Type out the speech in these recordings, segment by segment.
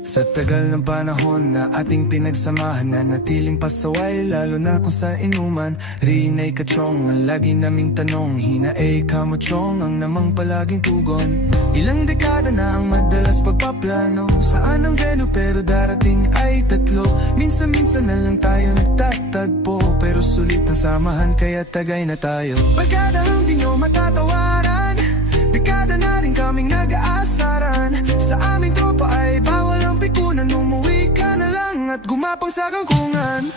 Sa tagal ng panahon na ating pinagsamahan, nanatiling pasaway lalo na kung sa inuman. Rinay ka chong, ang lagi naming tanong. Hinaay ka mo chong, ang namang palaging tugon. Ilang dekada na ang madalas pagpaplano. Saan ang venue pero darating ay tatlo. Minsan-minsan na lang tayo nagtatagpo, pero sulit na samahan kaya tagay na tayo. Barkada ang di nyo matatawaran, dekada na rin kaming nag-aasaran. Sa aming tropa ay bawal ang pikunan. Umuwi ka na lang at gumapang sa kangkungan.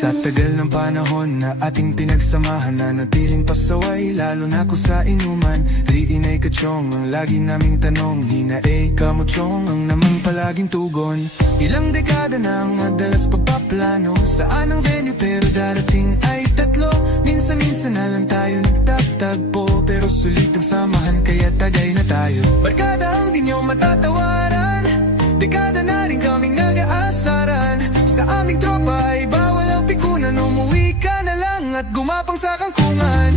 Sa tagal ng panahon na ating pinagsamahan, nanatiling pasaway lalo na kung sa inuman. Riinay ka chong, ang lagi naming tanong. Hinaay ka mo chong, ang namang palaging tugon. Ilang dekada na ang madalas pagpaplano. Saan ang venue pero darating ay tatlo. Minsan-minsan na lang tayo nagtatagpo, pero sulit ang samahan kaya tagay na tayo. Barkada ang di nyo matatawaran, dekada na rin kaming nag-aasaran. Sa aming tropa ay bawal ang pikunan. Umuwi ka na lang at gumapang sa kangkungan.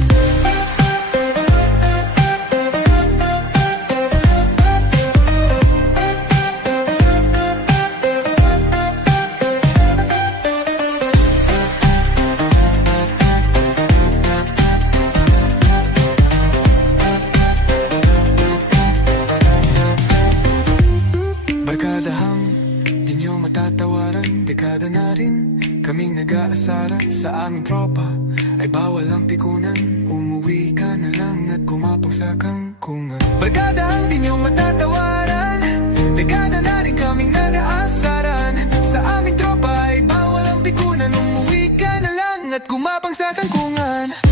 Barkadahang di nyo matatawaran, dekada na rin kaming nag-aasaran. Sa aming tropa ay bawal ang pikunan. Umuwi ka na lang at gumapang sa kangkungan. Barkadahang di nyo matatawaran, dekada na rin kaming nag-aasaran. Sa aming tropa ay bawal ang pikunan. Umuwi ka na lang at gumapang sa kangkungan.